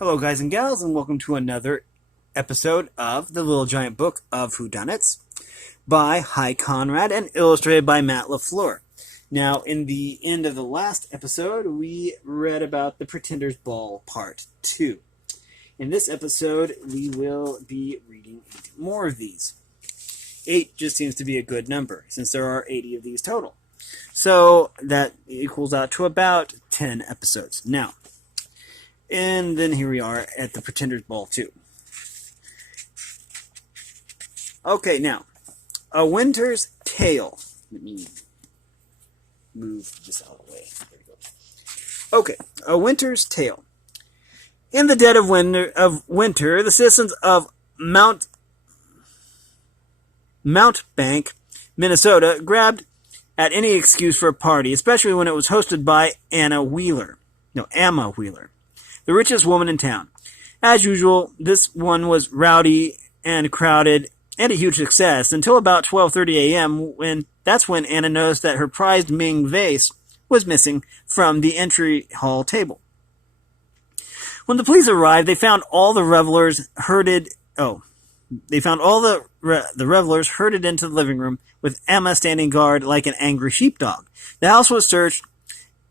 Hello, guys and gals, and welcome to another episode of The Little Giant Book of Whodunits by Conrad and illustrated by Matt LaFleur. Now, in the end of the last episode, we read about the Pretender's Ball Part 2. In this episode, we will be reading 8 more of these. 8 just seems to be a good number, since there are 80 of these total. So, that equals out to about 10 episodes. Now, and then here we are at the Pretender's Ball 2. Okay, now, A Winter's Tale. Let me move this out of the way. There we go. Okay, A Winter's Tale. In the dead of winter, the citizens of Mountbank, Minnesota, grabbed at any excuse for a party, especially when it was hosted by Amma Wheeler, the richest woman in town. As usual, this one was rowdy and crowded and a huge success until about 12:30 a.m. That's when Anna noticed that her prized Ming vase was missing from the entry hall table. When the police arrived, they found all the revelers herded into the living room with Emma standing guard like an angry sheepdog. The house was searched,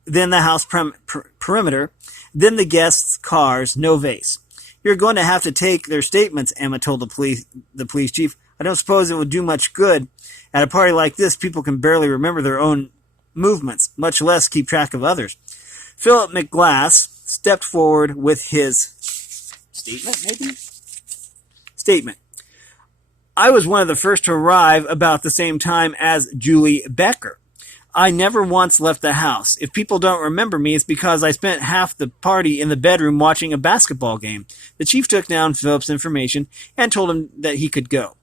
then the house perimeter, then the guests' cars, no vase. You're going to have to take their statements, Emma told the police chief. I don't suppose it would do much good. At a party like this, people can barely remember their own movements, much less keep track of others. Philip McGlass stepped forward with his statement. I was one of the first to arrive about the same time as Julie Becker. I never once left the house. If people don't remember me, it's because I spent half the party in the bedroom watching a basketball game. The chief took down Philip's information and told him that he could go.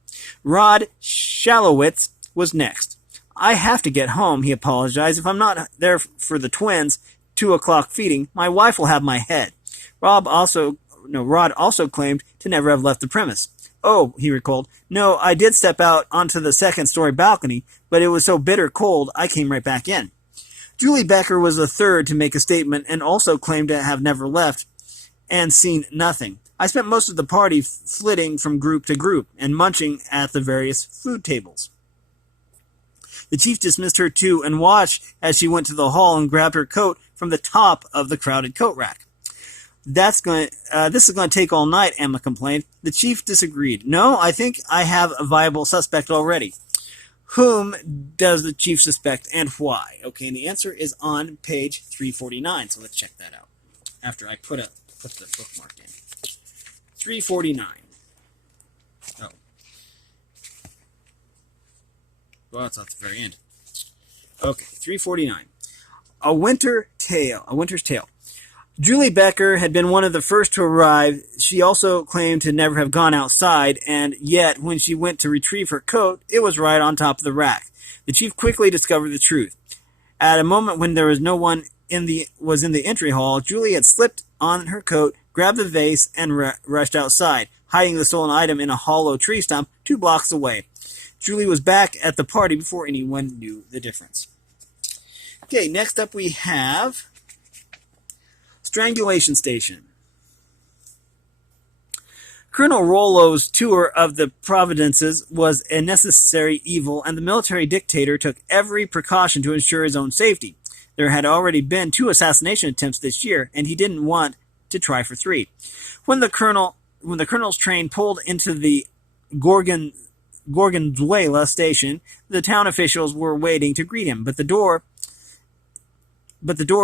Rod Shalowitz was next. I have to get home, he apologized. If I'm not there for the twins' 2 o'clock feeding, my wife will have my head. Rod also claimed to never have left the premise. Oh, he recalled, no, I did step out onto the second-story balcony, but it was so bitter cold, I came right back in. Julie Becker was the third to make a statement and also claimed to have never left and seen nothing. I spent most of the party flitting from group to group and munching at the various food tables. The chief dismissed her too and watched as she went to the hall and grabbed her coat from the top of the crowded coat rack. This is going to take all night, Emma complained. The chief disagreed. No, I think I have a viable suspect already. Whom does the chief suspect and why? Okay, and the answer is on page 349, so let's check that out. After I put the bookmark in. 349. Oh. Well, that's at the very end. Okay, 349. A Winter's Tale. Julie Becker had been one of the first to arrive. She also claimed to never have gone outside, and yet when she went to retrieve her coat, it was right on top of the rack. The chief quickly discovered the truth. At a moment when there was no one in the entry hall, Julie had slipped on her coat, grabbed the vase, and rushed outside, hiding the stolen item in a hollow tree stump 2 blocks away. Julie was back at the party before anyone knew the difference. Okay, next up we have Strangulation Station. Colonel Rollo's tour of the Providences was a necessary evil, and the military dictator took every precaution to ensure his own safety. There had already been 2 assassination attempts this year, and he didn't want to try for 3. When the colonel's train pulled into the Gorgonzuela station, the town officials were waiting to greet him, but the door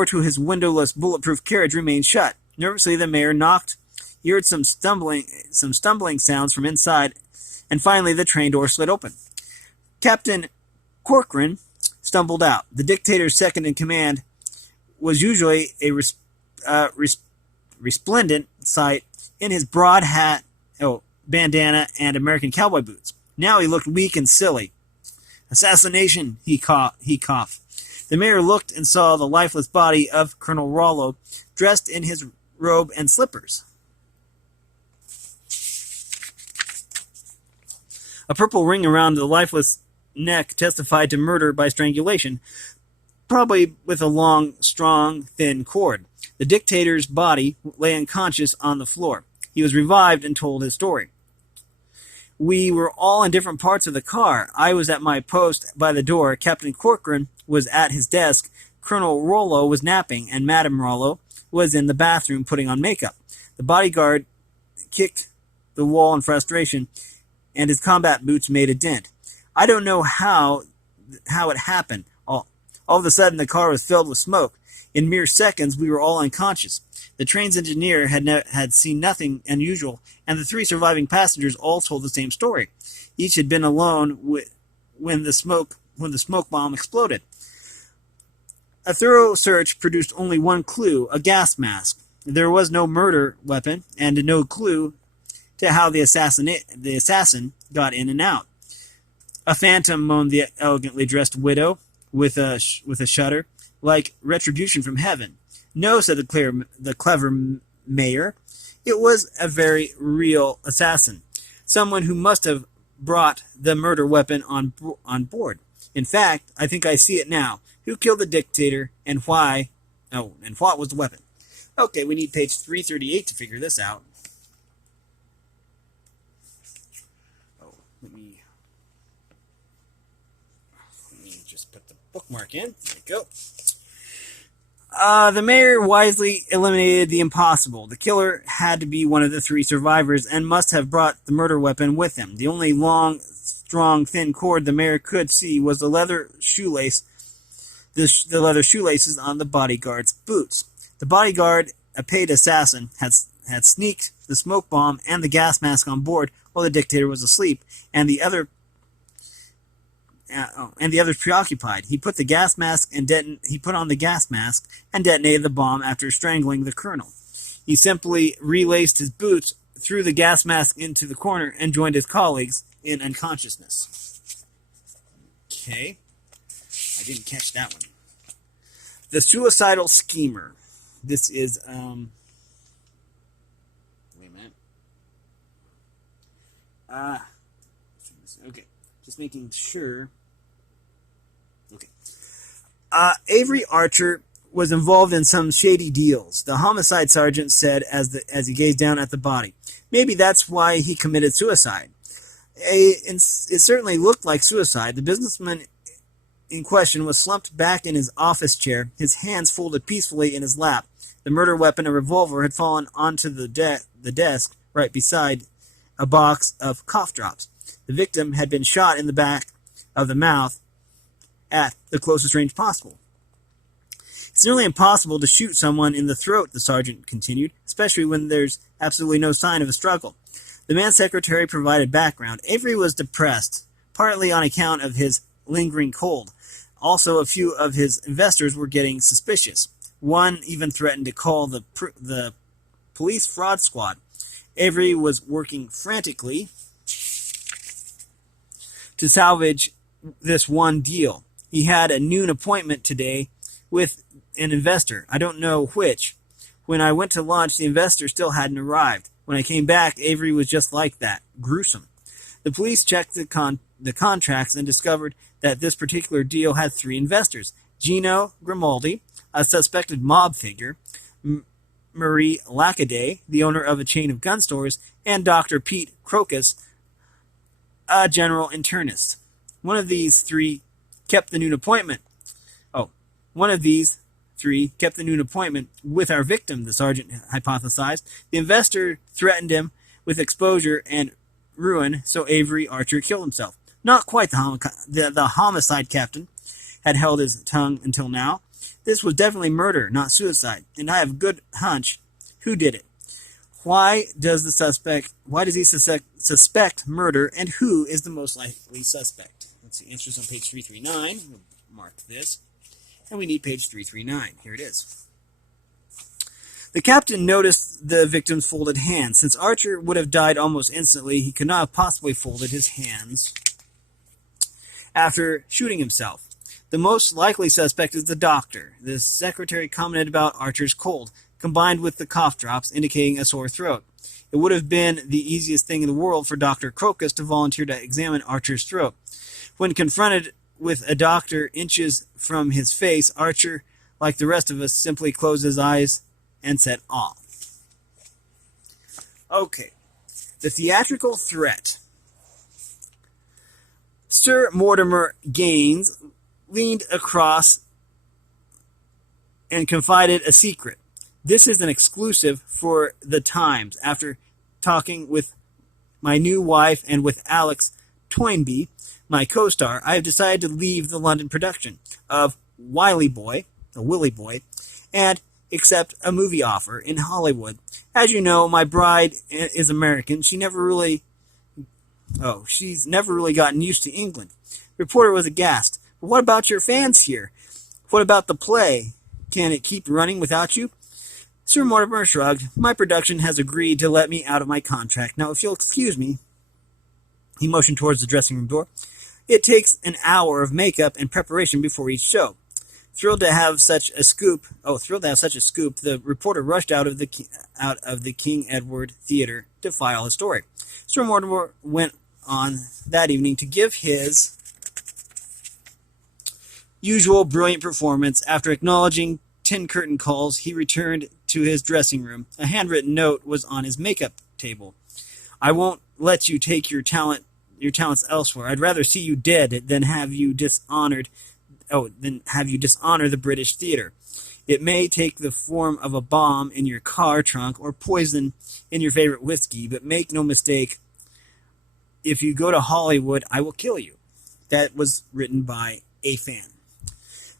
to his windowless, bulletproof carriage remained shut. Nervously, the mayor knocked. He heard some stumbling sounds from inside, and finally the train door slid open. Captain Corcoran stumbled out. The dictator's second-in-command was usually a resplendent sight in his broad hat, bandana, and American cowboy boots. Now he looked weak and silly. Assassination, he coughed. The mayor looked and saw the lifeless body of Colonel Rollo, dressed in his robe and slippers. A purple ring around the lifeless neck testified to murder by strangulation, probably with a long, strong, thin cord. The dictator's body lay unconscious on the floor. He was revived and told his story. We were all in different parts of the car. I was at my post by the door. Captain Corcoran was at his desk. Colonel Rollo was napping, and Madame Rollo was in the bathroom putting on makeup. The bodyguard kicked the wall in frustration, and his combat boots made a dent. I don't know how it happened. All of a sudden, the car was filled with smoke. In mere seconds, we were all unconscious. The train's engineer had seen nothing unusual, and the 3 surviving passengers all told the same story. Each had been alone when the smoke bomb exploded. A thorough search produced only one clue: a gas mask. There was no murder weapon, and no clue to how the assassin got in and out. A phantom, moaned the elegantly dressed widow with a shudder, like retribution from heaven. No, said the clever mayor. It was a very real assassin, someone who must have brought the murder weapon on board. In fact, I think I see it now. Who killed the dictator, and why? Oh, and what was the weapon? Okay, we need page 338 to figure this out. Oh, let me just put the bookmark in. There we go. The mayor wisely eliminated the impossible. The killer had to be one of the 3 survivors and must have brought the murder weapon with him. The only long, strong, thin cord the mayor could see was the leather shoelaces on the bodyguard's boots. The bodyguard, a paid assassin, had sneaked the smoke bomb and the gas mask on board while the dictator was asleep, and the others preoccupied. He put on the gas mask and detonated the bomb after strangling the colonel. He simply relaced his boots, threw the gas mask into the corner, and joined his colleagues in unconsciousness. Okay. I didn't catch that one. The Suicidal Schemer. This is, wait a minute. Okay. Just making sure. Okay. Avery Archer was involved in some shady deals, the homicide sergeant said as he gazed down at the body. Maybe that's why he committed suicide. It certainly looked like suicide. The businessman in question was slumped back in his office chair, his hands folded peacefully in his lap. The murder weapon, a revolver, had fallen onto the desk right beside a box of cough drops. The victim had been shot in the back of the mouth at the closest range possible. It's nearly impossible to shoot someone in the throat, the sergeant continued, especially when there's absolutely no sign of a struggle. The man's secretary provided background. Avery was depressed, partly on account of his lingering cold. Also, a few of his investors were getting suspicious. One even threatened to call the police fraud squad. Avery was working frantically to salvage this one deal. He had a noon appointment today with an investor. I don't know which. When I went to lunch, the investor still hadn't arrived. When I came back, Avery was just like that. Gruesome. The police checked the contracts and discovered that this particular deal had 3 investors: Gino Grimaldi, a suspected mob figure, Marie Lackaday, the owner of a chain of gun stores, and Dr. Pete Crocus, a general internist. One of these 3 kept the noon appointment. One of these 3 kept the noon appointment with our victim, the sergeant hypothesized. The investor threatened him with exposure and ruin, so Avery Archer killed himself. Not quite the homicide captain had held his tongue until now. This was definitely murder, not suicide, and I have a good hunch who did it. Why does he suspect murder, and who is the most likely suspect? Let's see, answers on page 339. We'll mark this. And we need page 339. Here it is. The captain noticed the victim's folded hands. Since Archer would have died almost instantly, he could not have possibly folded his hands after shooting himself. The most likely suspect is the doctor. The secretary commented about Archer's cold, combined with the cough drops, indicating a sore throat. It would have been the easiest thing in the world for Dr. Crocus to volunteer to examine Archer's throat. When confronted with a doctor inches from his face, Archer, like the rest of us, simply closed his eyes and set off. Okay. The Theatrical Threat. Sir Mortimer Gaines leaned across and confided a secret. This is an exclusive for the Times. After talking with my new wife and with Alex Toynbee, my co-star, I have decided to leave the London production of Willy Boy, and accept a movie offer in Hollywood. As you know, my bride is American. She's never really gotten used to England. The reporter was aghast. But what about your fans here? What about the play? Can it keep running without you? Sir Mortimer shrugged. My production has agreed to let me out of my contract. Now, if you'll excuse me, he motioned towards the dressing room door. It takes an hour of makeup and preparation before each show. Thrilled to have such a scoop, the reporter rushed out of the King Edward Theatre to file his story. Sir Mortimer went on that evening to give his usual brilliant performance. After acknowledging 10 curtain calls, he returned to his dressing room. A handwritten note was on his makeup table. I won't let you take your talents elsewhere. I'd rather see you dead than have you dishonor the British theatre. It may take the form of a bomb in your car trunk or poison in your favorite whiskey, but make no mistake, if you go to Hollywood, I will kill you. That was written by a fan.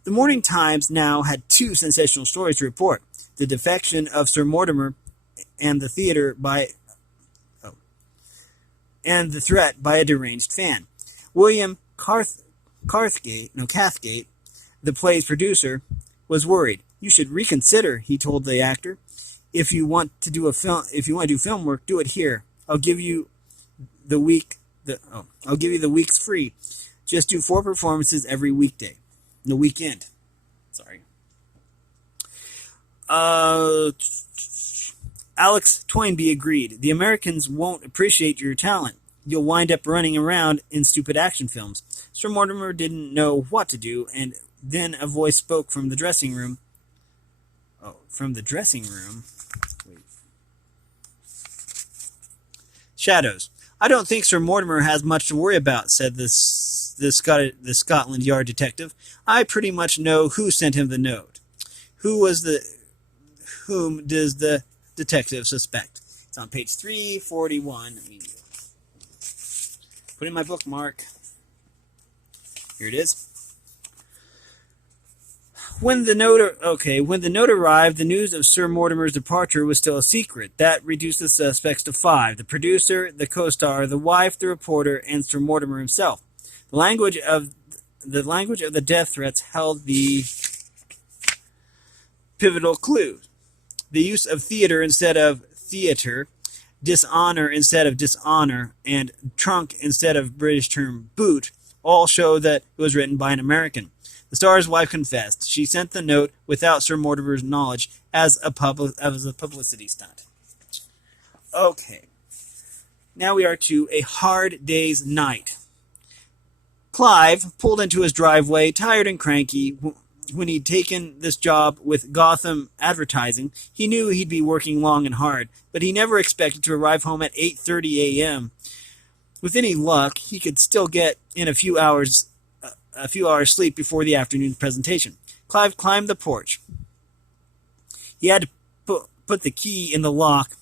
The Morning Times now had two sensational stories to report. The defection of Sir Mortimer and the threat by a deranged fan. William Cathgate, the play's producer, was worried. You should reconsider, he told the actor. If you want to do film work, do it here. I'll give you the week's free. Just do 4 performances every weekday. The weekend. Sorry. Alex Toynbee agreed. The Americans won't appreciate your talent. You'll wind up running around in stupid action films. Sir Mortimer didn't know what to do, and then a voice spoke from the dressing room. Wait. Shadows. I don't think Sir Mortimer has much to worry about, said the Scotland Yard detective. I pretty much know who sent him the note. Whom does the detective suspect? It's on page 341. Put in my bookmark. Here it is. When the note arrived, the news of Sir Mortimer's departure was still a secret. That reduced the suspects to 5: the producer, the co-star, the wife, the reporter, and Sir Mortimer himself. The language of the death threats held the pivotal clue. The use of theater instead of theater, dishonor instead of dishonor, and trunk instead of British term boot all show that it was written by an American. The star's wife confessed. She sent the note without Sir Mortimer's knowledge as a publicity stunt. Okay. Now we are to A Hard Day's Night. Clive pulled into his driveway, tired and cranky. When he'd taken this job with Gotham Advertising, he knew he'd be working long and hard, but he never expected to arrive home at 8:30 a.m. With any luck, he could still get in a few hours sleep before the afternoon presentation. Clive climbed the porch. He had to put the key in the lock.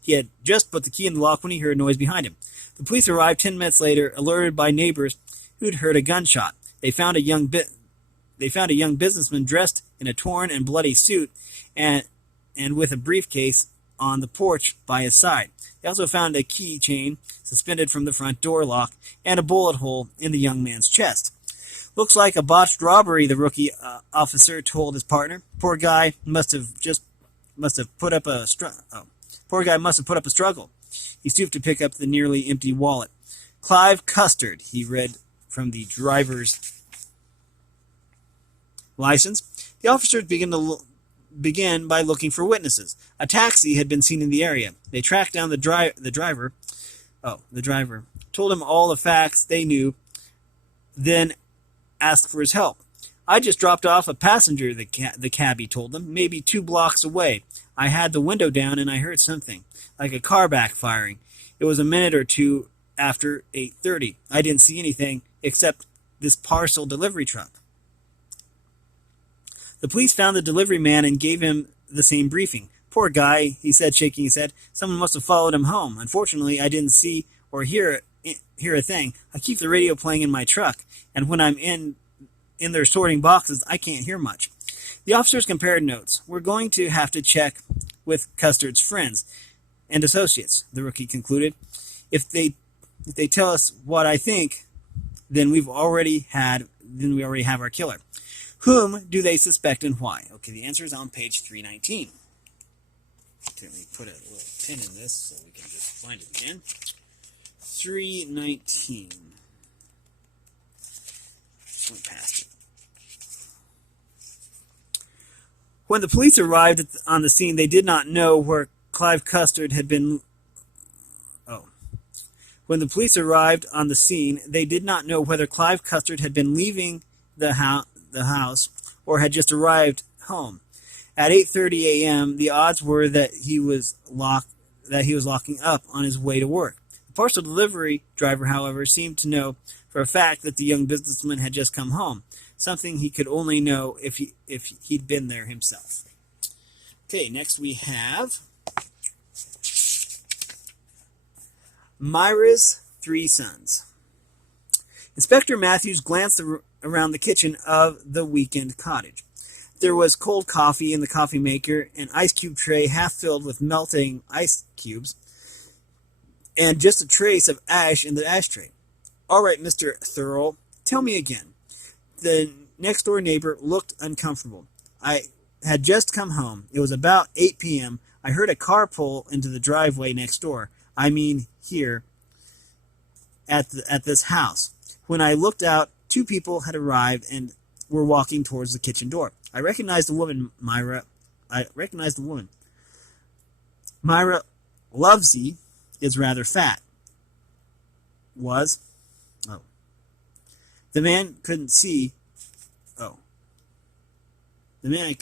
He had just put the key in the lock when he heard a noise behind him. The police arrived 10 minutes later, alerted by neighbors who'd heard a gunshot. They found a young businessman dressed in a torn and bloody suit and with a briefcase on the porch by his side. They also found a keychain suspended from the front door lock and a bullet hole in the young man's chest. Looks like a botched robbery, the rookie officer told his partner. Poor guy must have put up a struggle. He stooped to pick up the nearly empty wallet. Clive Custard, he read from the driver's license. The officers began by looking for witnesses. A taxi had been seen in the area. They tracked down the driver. The driver told him all the facts they knew, then asked for his help. I just dropped off a passenger, the cabbie told them, maybe 2 blocks away. I had the window down and I heard something, like a car backfiring. It was a minute or two after 8:30. I didn't see anything except this parcel delivery truck. The police found the delivery man and gave him the same briefing. Poor guy, he said, shaking his head. Someone must have followed him home. Unfortunately, I didn't see or hear a thing. I keep the radio playing in my truck, and when I'm in there sorting boxes, I can't hear much. The officers compared notes. We're going to have to check with Custard's friends and associates, the rookie concluded. If they tell us what I think, then we already have our killer. Whom do they suspect and why? Okay, the answer is on page 319. Let me put a little pin in this so we can just find it again. 319. Just went past it. When the police arrived on the scene, they did not know where Clive Custard had been. When the police arrived on the scene, they did not know whether Clive Custard had been leaving the house or had just arrived home. At 8:30 a.m., the odds were that he was locking up on his way to work. The parcel delivery driver, however, seemed to know for a fact that the young businessman had just come home, something he could only know if he'd been there himself. Okay, next we have Myra's three sons. Inspector Matthews glanced around the kitchen of the weekend cottage. There was cold coffee in the coffee maker, an ice cube tray half filled with melting ice cubes, and just a trace of ash in the ashtray. All right, Mr. Thurl, tell me again. The next-door neighbor looked uncomfortable. I had just come home. It was about 8 p.m. I heard a car pull into the driveway next door. I mean, here, at this house. When I looked out, two people had arrived and were walking towards the kitchen door. I recognized the woman, Myra. Myra Lovesy is rather fat. Was. Oh. The man couldn't see. Oh. The man.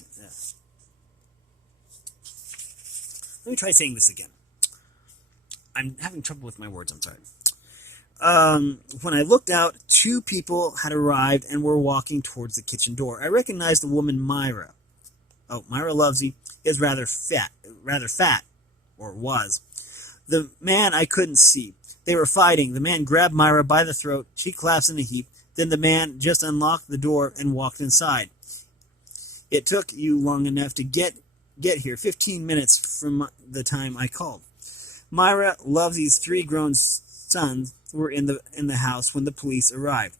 Let me try saying this again. I'm having trouble with my words, I'm sorry. When I looked out, two people had arrived and were walking towards the kitchen door. I recognized the woman Myra. Oh, Myra Lovesy is rather fat, or was. The man I couldn't see. They were fighting. The man grabbed Myra by the throat. She collapsed in a heap. Then the man just unlocked the door and walked inside. It took you long enough to get here, 15 minutes from the time I called. Myra Lovesy's three grown sons were in the house when the police arrived.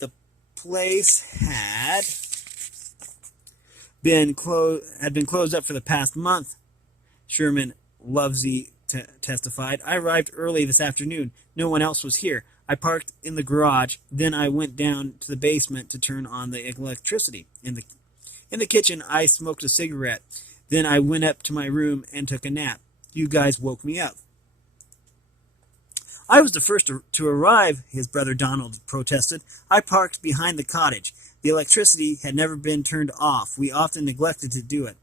The place had been closed up for the past month, Sherman Lovesy testified. I arrived early this afternoon. No one else was here. I parked in the garage. Then I went down to the basement to turn on the electricity. In the kitchen, I smoked a cigarette. Then I went up to my room and took a nap. You guys woke me up. I was the first to arrive, his brother Donald protested. I parked behind the cottage. The electricity had never been turned off. We often neglected to do it.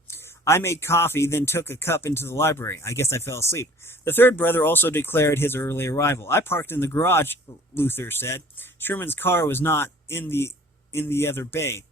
I made coffee, then took a cup into the library. I guess I fell asleep. The third brother also declared his early arrival. I parked in the garage, Luther said. Sherman's car was not in the other bay.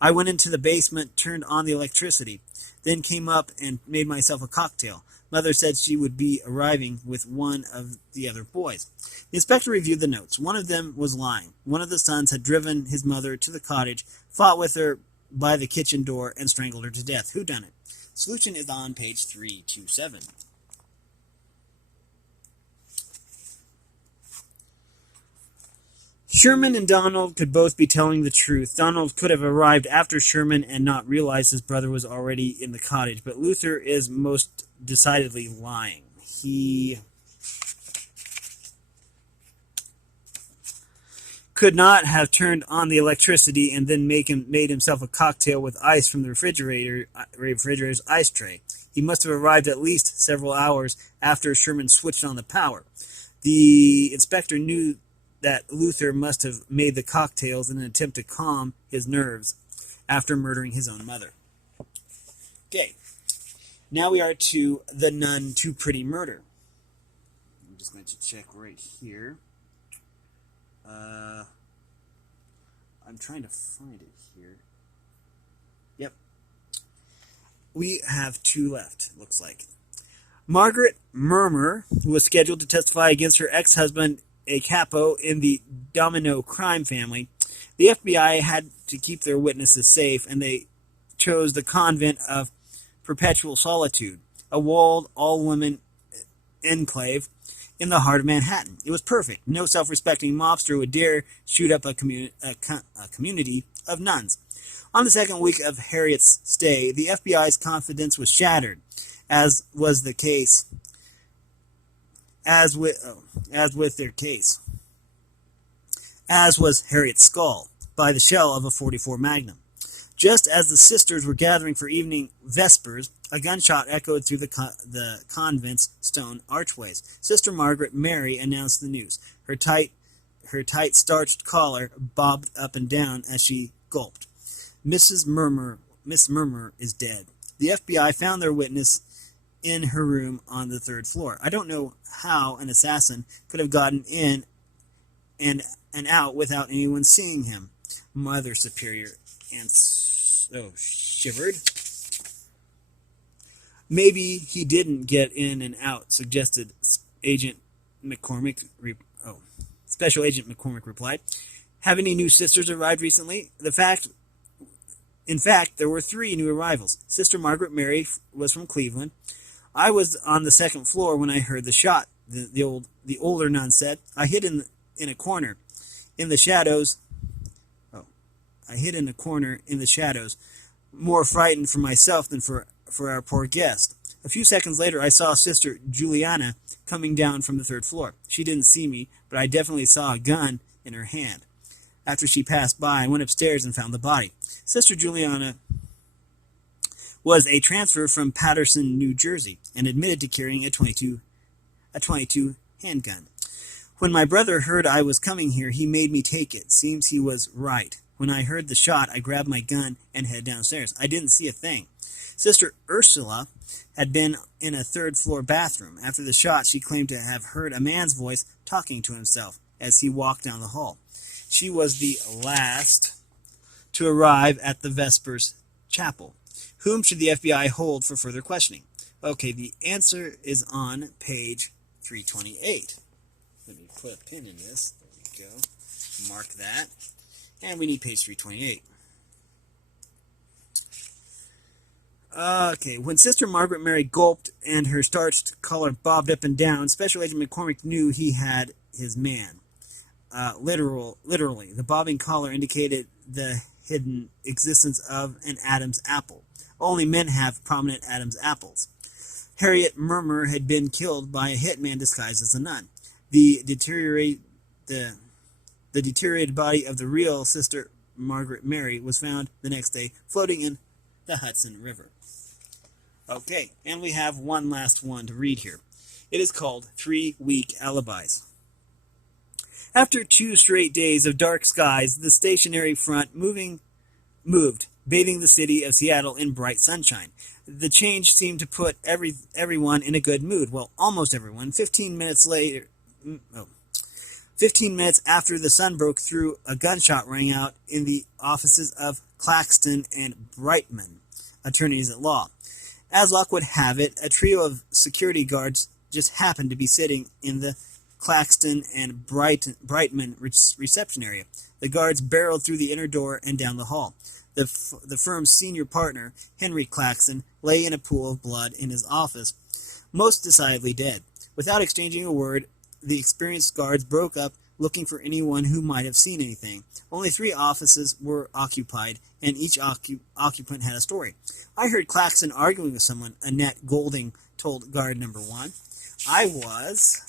I went into the basement, turned on the electricity, then came up and made myself a cocktail. Mother said she would be arriving with one of the other boys. The inspector reviewed the notes. One of them was lying. One of the sons had driven his mother to the cottage, fought with her by the kitchen door, and strangled her to death. Who done it? Solution is on page 327. Sherman and Donald could both be telling the truth. Donald could have arrived after Sherman and not realized his brother was already in the cottage, but Luther is most decidedly lying. He could not have turned on the electricity and then made himself a cocktail with ice from the refrigerator's ice tray. He must have arrived at least several hours after Sherman switched on the power. The inspector knew that Luther must have made the cocktails in an attempt to calm his nerves after murdering his own mother. Okay. Now we are to the Nun Too Pretty Murder. I'm just going to check right here. I'm trying to find it here. Yep. We have two left, looks like. Margaret Murmer, who was scheduled to testify against her ex-husband, a capo in the Domino crime family. The FBI had to keep their witnesses safe, and they chose the convent of Perpetual Solitude, a walled, all-women enclave in the heart of Manhattan. It was perfect. No self-respecting mobster would dare shoot up a community of nuns. On the second week of Harriet's stay, the FBI's confidence was shattered, as was the case. As with their case, as was Harriet's skull, by the shell of a .44 Magnum. Just as the sisters were gathering for evening vespers, a gunshot echoed through the convent's stone archways. Sister Margaret Mary announced the news. Her tight starched collar bobbed up and down as she gulped. Miss Murmer is dead. The FBI found their witness in her room on the third floor. I don't know how an assassin could have gotten in and out without anyone seeing him. Mother Superior and shivered. Maybe he didn't get in and out, suggested Agent McCormick. Special Agent McCormick replied. Have any new sisters arrived recently? In fact, there were 3 new arrivals. Sister Margaret Mary was from Cleveland. I was on the second floor when I heard the shot, the older nun said. I hid in a corner in the shadows. I hid in a corner in the shadows, more frightened for myself than for our poor guest. A few seconds later, I saw Sister Juliana coming down from the third floor. She didn't see me, but I definitely saw a gun in her hand. After she passed by, I went upstairs and found the body. Sister Juliana was a transfer from Paterson, New Jersey, and admitted to carrying a .22 handgun. When my brother heard I was coming here, he made me take it. Seems he was right. When I heard the shot, I grabbed my gun and headed downstairs. I didn't see a thing. Sister Ursula had been in a third-floor bathroom. After the shot, she claimed to have heard a man's voice talking to himself as he walked down the hall. She was the last to arrive at the Vespers Chapel. Whom should the FBI hold for further questioning? Okay, the answer is on page 328. Let me put a pin in this. There we go. Mark that. And we need page 328. Okay, when Sister Margaret Mary gulped and her starched collar bobbed up and down, Special Agent McCormick knew he had his man. Literally, the bobbing collar indicated the hidden existence of an Adam's apple. Only men have prominent Adam's apples. Harriet Murmer had been killed by a hitman disguised as a nun. The deteriorated body of the real Sister Margaret Mary was found the next day floating in the Hudson River. Okay, and we have one last one to read here. It is called 3 Weak Alibis. After 2 straight days of dark skies, the stationary front moved, bathing the city of Seattle in bright sunshine. The change seemed to put everyone in a good mood. Well, almost everyone. 15 minutes after the sun broke through, a gunshot rang out in the offices of Claxton and Brightman, attorneys at law. As luck would have it, a trio of security guards just happened to be sitting in the Claxton and Brightman reception area. The guards barreled through the inner door and down the hall. The firm's senior partner, Henry Claxton, lay in a pool of blood in his office, most decidedly dead. Without exchanging a word, the experienced guards broke up, looking for anyone who might have seen anything. Only 3 offices were occupied, and each occupant had a story. I heard Claxton arguing with someone, Annette Golding told guard number 1. I was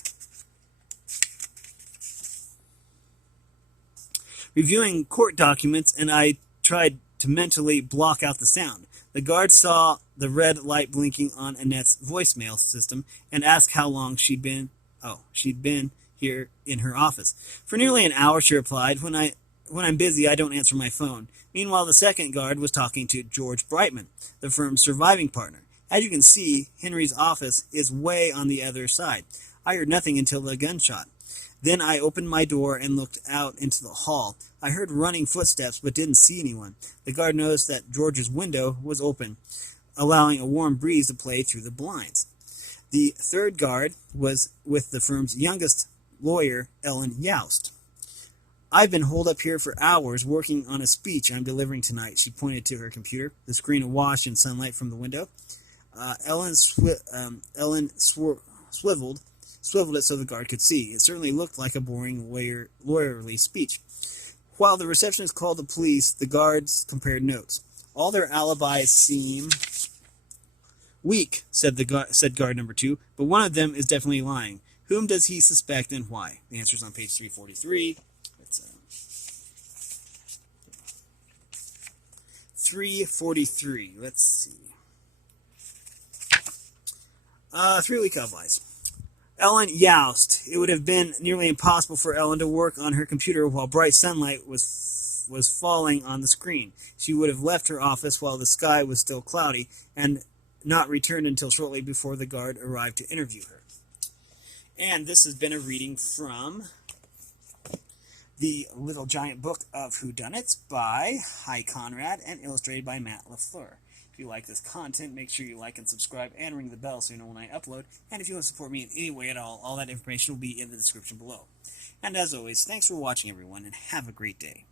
reviewing court documents, and I tried to mentally block out the sound. The guard saw the red light blinking on Annette's voicemail system and asked how long she'd been here in her office. For nearly an hour, she replied. When when I'm busy, I don't answer my phone. Meanwhile, the second guard was talking to George Brightman, the firm's surviving partner. As you can see, Henry's office is way on the other side. I heard nothing until the gunshot. Then I opened my door and looked out into the hall. I heard running footsteps but didn't see anyone. The guard noticed that George's window was open, allowing a warm breeze to play through the blinds. The third guard was with the firm's youngest lawyer, Ellen Youst. I've been holed up here for hours working on a speech I'm delivering tonight. She pointed to her computer, the screen awash in sunlight from the window. Ellen swiveled it so the guard could see. It certainly looked like a boring lawyerly speech. While the receptionist called the police, the guards compared notes. All their alibis seem weak, said guard number 2, but one of them is definitely lying. Whom does he suspect and why? The answer is on page 343. It's 343. Let's see. 3 week alibis. Ellen Youst. It would have been nearly impossible for Ellen to work on her computer while bright sunlight was falling on the screen. She would have left her office while the sky was still cloudy and not returned until shortly before the guard arrived to interview her. And this has been a reading from The Little Giant Book of Whodunits by Conrad and illustrated by Matt LaFleur. If you like this content, make sure you like and subscribe and ring the bell so you know when I upload. And if you want to support me in any way at all that information will be in the description below. And as always, thanks for watching, everyone, and have a great day.